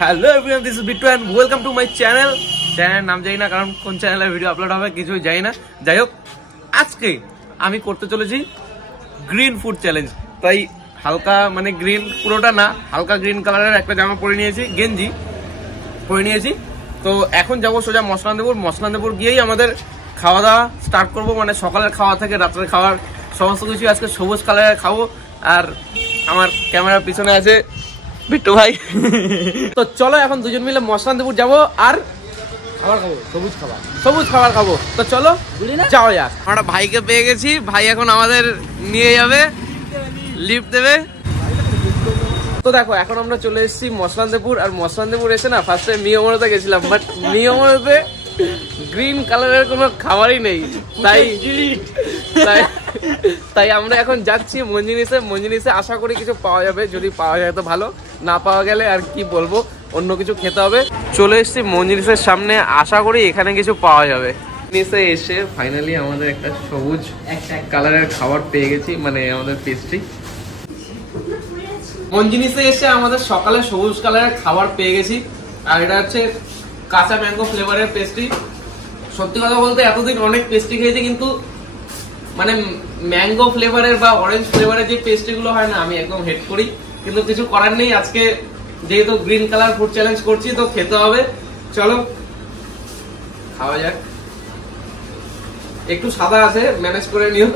Hello everyone, this is Bittu and welcome to my channel. চ্যানেলের নাম জানি না, কারণ কোন চ্যানেলে ভিডিও আপলোড হবে কিছুই জানি না। যাই হোক, আজকে আমি করতে চলেছি গ্রিন ফুড চ্যালেঞ্জ। তাই হালকা মানে গ্রিন, পুরোটা না, হালকা গ্রিন কালারের একটা জামা পরে নিয়েছি, গেঞ্জি পরে নিয়েছি। তো এখন যাবো সোজা মসলানদেপুর গিয়েই আমাদের খাওয়া দাওয়া স্টার্ট করবো। মানে সকালের খাওয়া থেকে রাত্রের খাওয়ার সমস্ত কিছু আজকে সবুজ কালারের খাবো। আর আমার ক্যামেরার পিছনে আছে বিট্টু ভাই। তো চলো এখন দুজন মিলে মসলানদেপুর যাবো আর খাবার খাবো, সবুজ খাবার খাবো। তো চলো যাও যাক। আমরা ভাইকে পেয়ে গেছি, ভাই এখন আমাদের নিয়ে যাবে, লিফট দেবে। তো দেখো এখন আমরা চলে এসেছি মসলানদেপুর। আর মসলানদেপুর এসে না ফার্স্টে মিয়মরতে গেছিলাম, বাট মিয়মরতে গ্রিন কালারের কোনো খাবারই নেই। তাই আমরা এখন যাচ্ছি মঞ্জিনিসে। আশা করি কিছু পাওয়া যাবে, যদি পাওয়া যায় তো ভালো, না পাওয়া গেলে আর কি বলবো, অন্য কিছু খেতে হবে। চলে এসেছি মঞ্জিনিসের সামনে, আশা করি এখানে কিছু পাওয়া যাবে। নিচে এসে ফাইনালি আমাদের একটা সবুজ কালারের খাবার পেয়ে গেছি, মানে আমাদের পেস্ট্রি। মঞ্জিনিসে এসে আমাদের সকালে সবুজ কালারের খাবার পেয়ে গেছি, আর এটা হচ্ছে কাঁচা ম্যাঙ্গো ফ্লেভারের পেস্ট্রি। সত্যি কথা বলতে এতদিন অনেক পেস্ট্রি খেয়েছি, কিন্তু মানে ম্যাঙ্গো ফ্লেভারের বা অরেঞ্জ ফ্লেভারের যে পেস্ট্রি গুলো হয় না, আমি একদম হেট করি। কিন্তু কিছু করার নেই, আজকে যেহেতু গ্রিন কালার ফুড চ্যালেঞ্জ করছি তো খেতে হবে। চলো খাওয়া যাক। একটু সাদা আছে, ম্যানেজ করে নিও।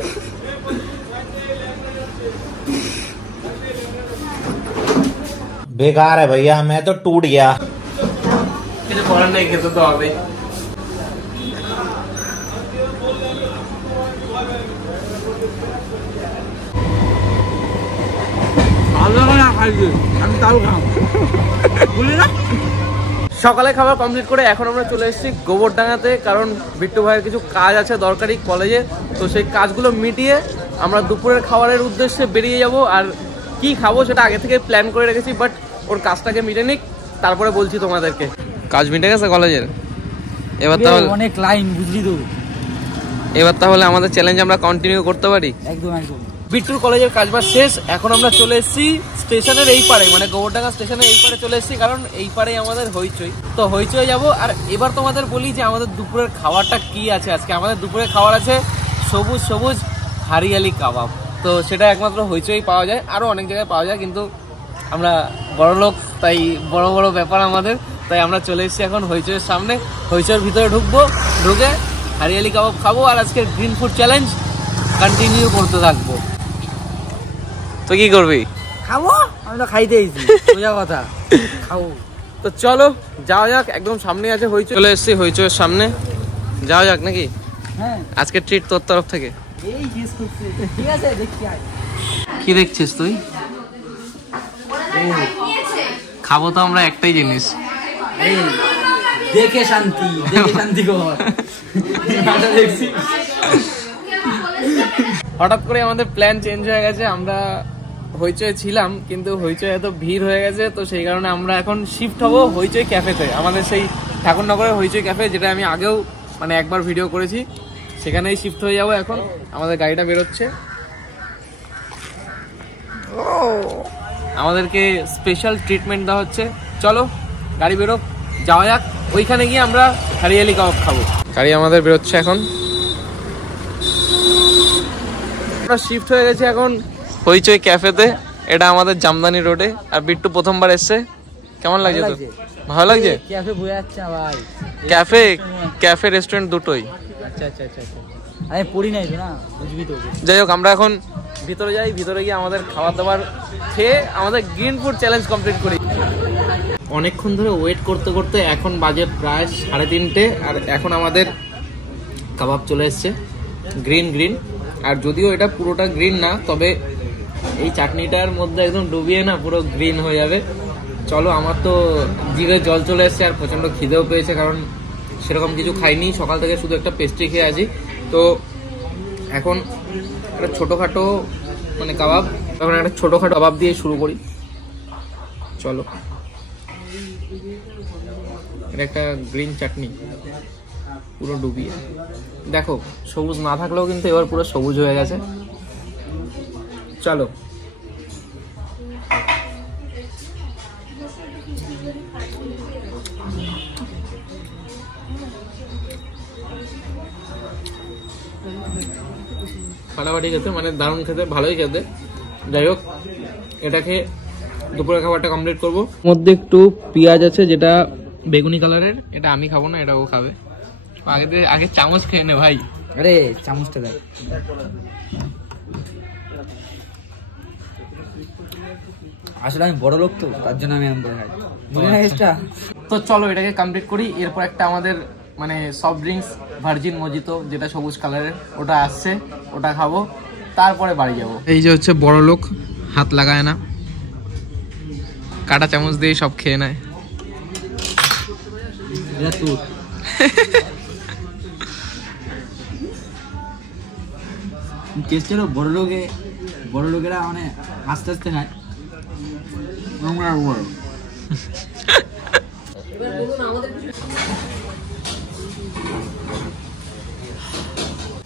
बेकार है भैया, मैं तो टूट गया। কিছু করার নেই, খেতে তো হবে। সকালে খাবার কমপ্লিট করে এখন আমরা চলে এসেছি গোবরডাঙ্গাতে, কারণ বিট্টু ভাইয়ের কিছু কাজ আছে দরকারি কলেজে। তো সেই কাজগুলো মিটিয়ে আমরা দুপুরের খাবারের উদ্দেশ্যে বেরিয়ে যাব। আর কি খাবো সেটা আগে থেকে প্ল্যান করে রেখেছি, বাট ওর কাজটাকে মিটে নিক, তারপরে বলছি তোমাদেরকে। কাজ মিটে গেছে কলেজের, এবার তাহলে অনেক লাইন, বুঝলি তো। এবার তাহলে আমাদের চ্যালেঞ্জ আমরা কন্টিনিউ করতে পারি। একদম একদম। বিট্টুর কলেজের কাজবাজ শেষ, এখন আমরা চলে এসেছি স্টেশনের এই পারে, মানে গোবরডাঙ্গা স্টেশনের এই পারে চলে এসেছি, কারণ এই পারে আমাদের হইচই। তো হইচই যাবো। আর এবার তোমাদের বলি যে আমাদের দুপুরের খাবারটা কি আছে আজকে। আমাদের দুপুরের খাবার আছে সবুজ হারিয়ালি কাবাব। তো সেটা একমাত্র হইচই পাওয়া যায়, আরো অনেক জায়গায় পাওয়া যায়, কিন্তু আমরা বড় লোক, তাই বড় বড় ব্যাপার আমাদের। তাই আমরা চলে এসেছি এখন হইচইয়ের সামনে। হইচইয়ের ভিতরে ঢুকে হারিয়ালি কাবাব খাবো, আর আজকের গ্রিন ফুড চ্যালেঞ্জ কন্টিনিউ করতে থাকবো। তো কি করবি? খাবো, আমি তো খাইতে এসেছি, সোজা কথা, খাবো। তো চলো যাওয়া যাক, একদম সামনে আছে হইচই। চলে এসেছি হইচইয়ের সামনে, যাওয়া যাক নাকি? হ্যাঁ, আজকে ট্রিট তোর তরফ থেকে। এই জিনিস করছি, ঠিক আছে, দেখছি। কি দেখছিস তুই? খাবো তো আমরা একটাই জিনিস, দেখে শান্তি কর। দেখছি হঠাৎ করে আমাদের প্ল্যান চেঞ্জ হয়ে গেছে। আমরা হইচই ছিলাম, কিন্তু হইচই এত ভিড় হয়ে গেছে, তো সেই কারণে আমরা এখন শিফট হবো হইচই ক্যাফেতে। আমাদের সেই ঠাকুরনগরের হইচই ক্যাফে, যেটা আমি আগেও মানে একবার ভিডিও করেছি, সেখানেই শিফট হয়ে যাবো এখন। আমাদের গাড়িটা বেরোচ্ছে, আমাদেরকে স্পেশাল ট্রিটমেন্ট দেওয়া হচ্ছে। চলো গাড়ি বেরো, যাওয়া যাক। ওইখানে গিয়ে আমরা হারিয়ালি কাবাব খাবো। গাড়ি আমাদের বেরোচ্ছে এখন, আমরা শিফট হয়ে গেছি এখন হইচই ক্যাফেতে। এটা আমাদের জামদানি রোডে। আর বিট্টু প্রথমবার এসছে, কেমন লাগছে তো? ভালো লাগছে। ক্যাফে বয়ে যাচ্ছে ভাই, ক্যাফে রেস্টুরেন্ট দুটোই। আচ্ছা, আমি পড়ি নাই তো, না বুঝবি তো। যাই হোক, আমরা এখন ভিতরে যাই, ভিতরে গিয়ে আমাদের খাবার দাবার খেয়ে আমাদের গ্রিন ফুড চ্যালেঞ্জ কমপ্লিট করি। অনেকক্ষণ ধরে ওয়েট করতে করতে এখন বাজে প্রায় 3:30, আর এখন আমাদের কাবাব চলে এসছে গ্রিন। আর যদিও এটা পুরোটা গ্রিন না, তবে এই চাটনিটার মধ্যে একদম ডুবিয়ে না পুরো গ্রিন হয়ে যাবে। চলো, আমার তো জিভে জল চলে এসছে, আর প্রচণ্ড খিদেও পেয়েছে, কারণ সেরকম কিছু খাইনি সকাল থেকে, শুধু একটা পেস্ট্রি খেয়ে আছি। তো এখন একটা ছোটোখাটো মানে কাবাব, এখন একটা ছোটোখাটো কাবাব দিয়ে শুরু করি। চলো, এটা একটা গ্রিন চাটনি, পুরো ডুবিয়ে। দেখো সবুজ না থাকলেও কিন্তু এবার পুরো সবুজ হয়ে গেছে। চলো ফাটাফাটি খেতে, মানে দারুণ খেতে, ভালোই খেতে। যাই হোক, এটাকে দুপুরের খাবারটা কমপ্লিট করবো। মধ্যে একটু পেঁয়াজ আছে যেটা বেগুনি কালারের, এটা আমি খাবো না, এটা ও খাবে। আগে চামচ খেয়ে নে ভাই। আরে চামচটা দেখ। আসলে আমি বড় লোক তো, তার জন্য আমি এমন করে খাই, বুঝলি না এটা? তো চলো এটাকে কমপ্লিট করি। এরপর একটা আমাদের মানে সফট ড্রিঙ্কস ভার্জিন মজিতো যেটা সবুজ কালারের, ওটা আসছে, ওটা খাবো, তারপরে বাড়ি যাবো। এই যে হচ্ছে বড় লোক, হাত লাগায় না, কাটা চামচ দিয়ে সব খেয়ে নেয়। এটা তোর টেস্টের বড় লোকেরা মানে আস্তে আস্তে খায়।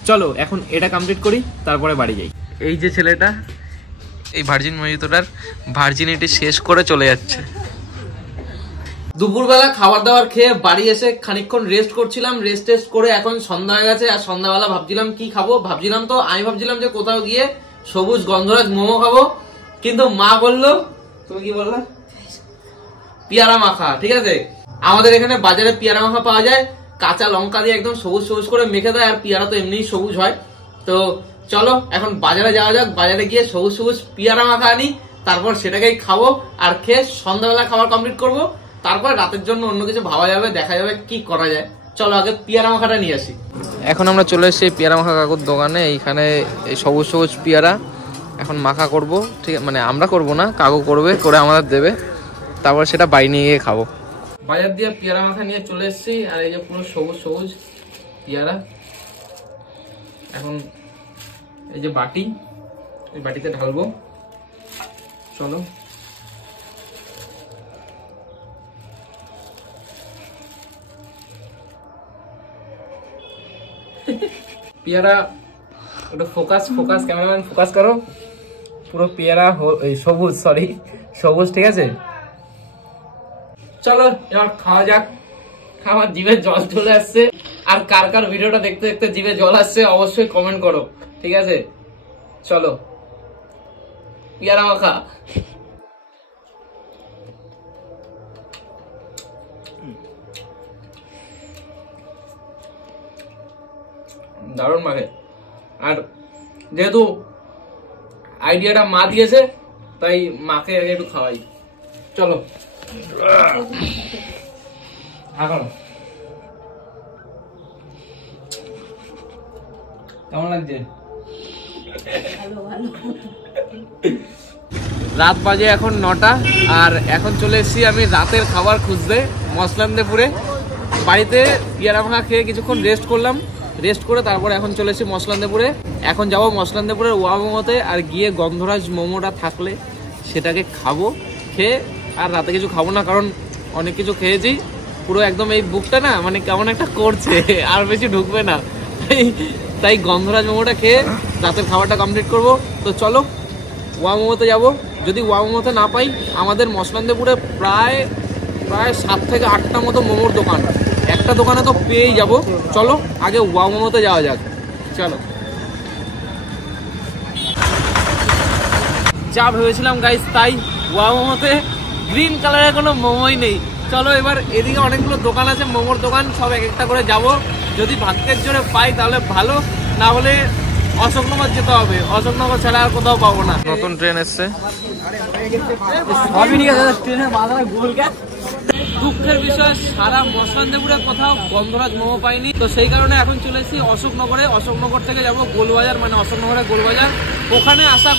চলো এখন এটা কমপ্লিট করি, তারপরে বাড়ি যাই। এই যে ছেলেটা এই ভার্জিন মজিতোটার ভার্জিনিটি শেষ করে চলে যাচ্ছে। দুপুরবেলা খাবার দাবার খেয়ে বাড়ি এসে খানিকক্ষণ রেস্ট করছিলাম, রেস্ট করে এখন সন্ধ্যা হয়ে গেছে। আর সন্ধ্যাবেলা ভাবছিলাম কি খাবো, আমি ভাবছিলাম যে কোথাও গিয়ে সবুজ গন্ধরাজ মোমো খাবো, কিন্তু মা বললো, তুমি কি বললা, পেয়ারা মাখা। ঠিক আছে, আমাদের এখানে বাজারে পেয়ারা মাখা পাওয়া যায়, কাঁচা লঙ্কা দিয়ে একদম সবুজ সবুজ করে মেখে দেয়, আর পেয়ারা তো এমনিই সবুজ হয়। তো চলো এখন বাজারে যাওয়া যাক, বাজারে গিয়ে সবুজ সবুজ পেয়ারা মাখা আনি, তারপর সেটাকেই খাবো, আর খেয়ে সন্ধ্যাবেলা খাবার কমপ্লিট করবো। তারপর রাতের জন্য অন্য কিছু ভাবা যাবে, দেখা যাবে কি করা যায়। চলো আগে পেয়ারা মাখাটা নিয়ে আসি। এখন আমরা চলে এসেছি পেয়ারা মাখা কাকুর দোকানে। এইখানে এই সবুজ সবুজ পেয়ারা এখন মাখা করব। ঠিক মানে আমরা করব না, কাকু করবে, করে আমাদের দেবে, তারপর সেটা বাড়ি নিয়ে গিয়ে খাবো। বাজার দিয়ে পেয়ারা মাখা নিয়ে চলে এসেছি, আর এই যে পুরো সবুজ সবুজ পেয়ারা। এখন এই যে বাটি, এই বাটিতে ঢালবো। চলো পেয়ারা ওটা ফোকাস ক্যামেরাম্যান ফোকাস করো, পুরো পেয়ারা সবুজ। ঠিক আছে, চলো এবার খাওয়া যাক। আমার জিভে জল চলে আসছে, আর কার কার ভিডিওটা দেখতে দেখতে জিভে জল আসছে অবশ্যই কমেন্ট করো। ঠিক আছে, চলো পেয়ারা মাখা। দারুণ মাখে, আর যেহেতু আইডিয়াটা মা দিয়েছে তাই মাকে আগে একটু খাওয়াই। চলো কেমন লাগছে? রাত বাজে এখন 9টা, আর এখন চলে এসেছি আমি রাতের খাবার খুঁজতে মসলান্দেপুরে। বাড়িতে পেয়ারা মাখা খেয়ে কিছুক্ষণ রেস্ট করলাম, রেস্ট করে তারপর এখন চলে এসেছি মসলান্দেপুরে। এখন যাবো মসলান্দেপুরের ওয়া মোমোতে, আর গিয়ে গন্ধরাজ মোমোটা থাকলে সেটাকে খাবো। খেয়ে আর রাতে কিছু খাবো না, কারণ অনেক কিছু খেয়েছি, পুরো একদম এই বুকটা না মানে কেমন একটা করছে, আর বেশি ঢুকবে না। তাই গন্ধরাজ মোমোটা খেয়ে রাতের খাবারটা কমপ্লিট করব। তো চলো ওয়া মোমোতে যাবো। যদি ওয়া মোমোতে না পাই, আমাদের মসলান্দেপুরে প্রায় 7 থেকে 8টা মতো মোমোর দোকান, একটা দোকানে তো পেয়েই যাবো। চলো আগে ওয়া মোমোতে যাওয়া যাক। চলো, যা ভেবেছিলাম গাইস তাই, ওয়া মোমোতে গ্রিন কালারের কোনো মোমোই নেই। চলো এবার এদিকে অনেকগুলো দোকান আছে, মোমোর দোকান, সব এক একটা করে যাবো। যদি ভাগ্যের জোরে পাই তাহলে ভালো, না হলে অশোকনগর যেতে হবে। অশোকনগর ছাড়া আর কোথাও পাবো না। নতুন ট্রেন এসছে, দুঃখের বিষয় সারা মসলান্দেপুরে কোথাও গন্ধরাজ মোমো পাইনি। তো সেই কারণে এখন চলে এসেছি অশোকনগরে। অশোকনগর থেকে যাব গোলবাজার, মানে অশোকনগরের গোলবাজার। ওখানে আশা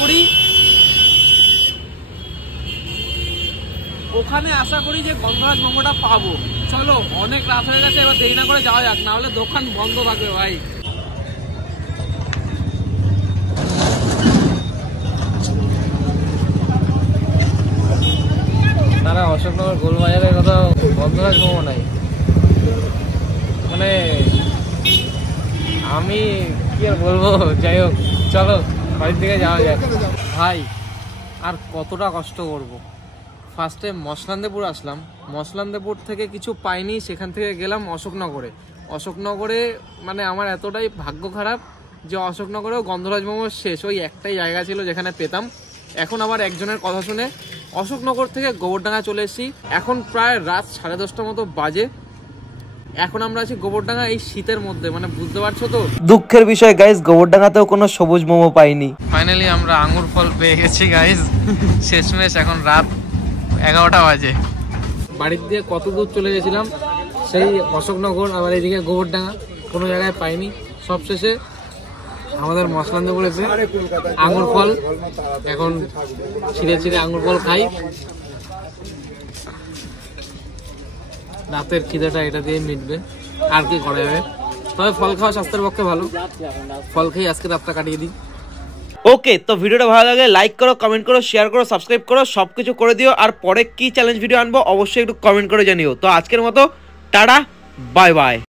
করি যে গন্ধরাজ মোমোটা পাবো। চলো অনেক রাত হয়ে গেছে, এবার দেরি না করে যাওয়া যাক, না হলে দোকান বন্ধ থাকবে ভাই। তারা অশোকনগর গোলবাজারের কোথাও গন্ধরাজ মোমো নাই, মানে আমি কি আর বলবো। যাই হোক চলো বাড়ির দিকে যাওয়া যায়। ভাই আর কতটা কষ্ট করব। ফার্স্টে মসলান্দেপুর আসলাম, মসলান্দেপুর থেকে কিছু পাইনি, সেখান থেকে গেলাম অশোকনগরে। অশোকনগরে মানে আমার এতটাই ভাগ্য খারাপ যে অশোকনগরেও গন্ধরাজ মোমো শেষ, ওই একটাই জায়গা ছিল যেখানে পেতাম। এখন আবার একজনের কথা শুনে অশোকনগর থেকে গোবরডাঙ্গা চলে এসেছি। এখন প্রায় রাত 10:30 মতো বাজে। এখন আমরা আছি গোবরডাঙ্গা এই শীতের মধ্যে, মানে বুঝতে পারছো তো। দুঃখের বিষয় গাইস, গোবরডাঙ্গাতেও কোনো সবুজ মোমো পাইনি। ফাইনালি আমরা আঙ্গুর ফল পেয়ে গেছি গাইস, শেষমেশ। এখন রাত 11টা বাজে। বাড়ির দিয়ে কত দূর চলে গেছিলাম, সেই অশোকনগর, আবার এদিকে গোবরডাঙ্গা, কোনো জায়গায় পাইনি। সবশেষে আমাদের মশলান্দে বলেছে আঙ্গুর ফল। এখন ছিঁড়ে ছিঁড়ে আঙ্গুর ফল খাই। রাতের খিদেটা এটা দিয়ে মিটবে, আর কি করা যাবে। তবে ফল খাওয়া স্বাস্থ্যের পক্ষে ভালো, ফল খেয়ে আজকে রাতটা কাটিয়ে দিই। ওকে, তো ভিডিওটা ভালো লাগলে লাইক করো, কমেন্ট করো, শেয়ার করো, সাবস্ক্রাইব করো, সবকিছু করে দিও। আর পরে কি চ্যালেঞ্জ ভিডিও আনবো অবশ্যই একটু কমেন্ট করে জানিও। তো আজকের মতো টাটা, বাই বাই।